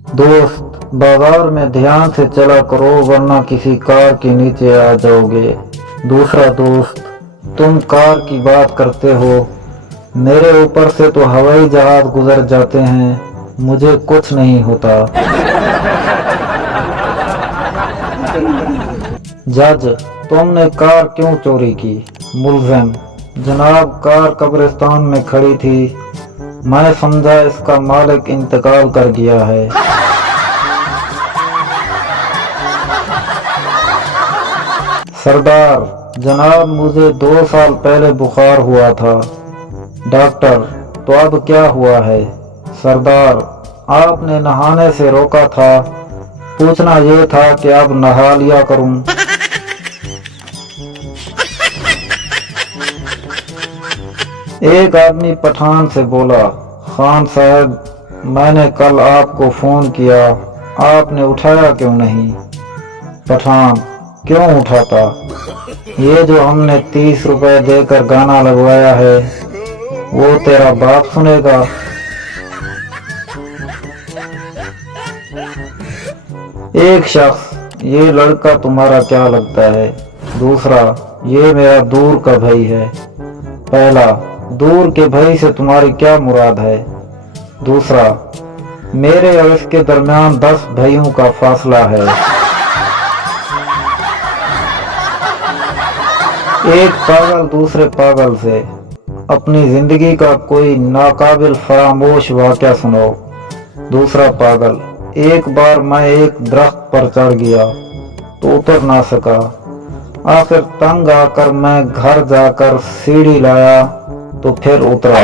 दोस्त, बाजार में ध्यान से चला करो वरना किसी कार के नीचे आ जाओगे। दूसरा दोस्त, तुम कार की बात करते हो, मेरे ऊपर से तो हवाई जहाज गुजर जाते हैं, मुझे कुछ नहीं होता। जज, तुमने कार क्यों चोरी की? मुल्जिम, जनाब कार कब्रिस्तान में खड़ी थी, मैं समझा इसका मालिक इंतकाल कर गया है। सरदार, जनाब मुझे 2 साल पहले बुखार हुआ था। डॉक्टर, तो अब क्या हुआ है? सरदार, आपने नहाने से रोका था, पूछना ये था कि अब नहा लिया करूं। एक आदमी पठान से बोला, खान साहब मैंने कल आपको फोन किया, आपने उठाया क्यों नहीं? पठान, क्यों उठाता? ये जो हमने 30 रुपए देकर गाना लगवाया है वो तेरा बाप सुनेगा। एक शख्स, ये लड़का तुम्हारा क्या लगता है? दूसरा, ये मेरा दूर का भाई है। पहला, दूर के भाई से तुम्हारी क्या मुराद है? दूसरा, मेरे और इसके दरमियान 10 भाइयों का फासला है। एक पागल दूसरे पागल से, अपनी जिंदगी का कोई नाकाबिल फरामोश वाक़या सुनाओ। दूसरा पागल, एक बार मैं एक दरख्त पर चढ़ गया तो उतर ना सका, आखिर तंग आकर मैं घर जाकर सीढ़ी लाया तो फिर उतरा।